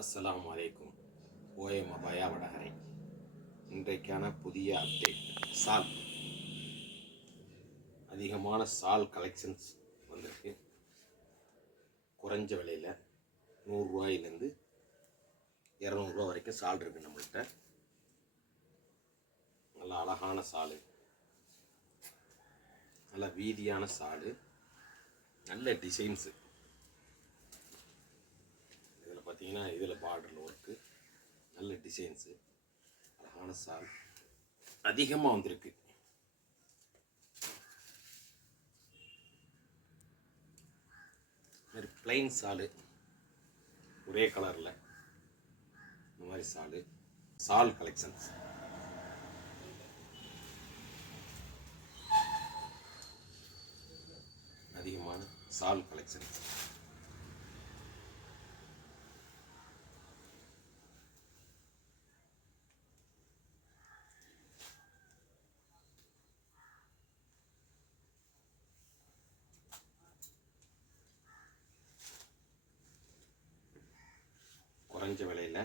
அஸ்ஸலாமு அலைக்கும். ஓஎம் அபாயா வடகரை. இன்றைக்கான புதிய அப்டேட். சால் அதிகமான சால் கலெக்ஷன்ஸ் வந்திருக்கு. குறைஞ்ச விலையில் 100 ரூபாயிலேருந்து 200 ரூபா வரைக்கும் சால் இருக்குது நம்மள்கிட்ட. நல்ல அழகான சால், நல்ல வீதியான சால், நல்ல டிசைன்ஸு. இதில் பார்த்தீங்கன்னா இதில் பார்டரில் ஒர்க்கு, நல்ல டிசைன்ஸு, அழகான சால் அதிகமாக வந்திருக்கு. மாதிரி பிளைன் சாலு, ஒரே கலரில் இந்த மாதிரி சால் கலெக்ஷன்ஸ். அதிகமான சால் கலெக்ஷன்ஸ். குறைஞ்ச விலையில்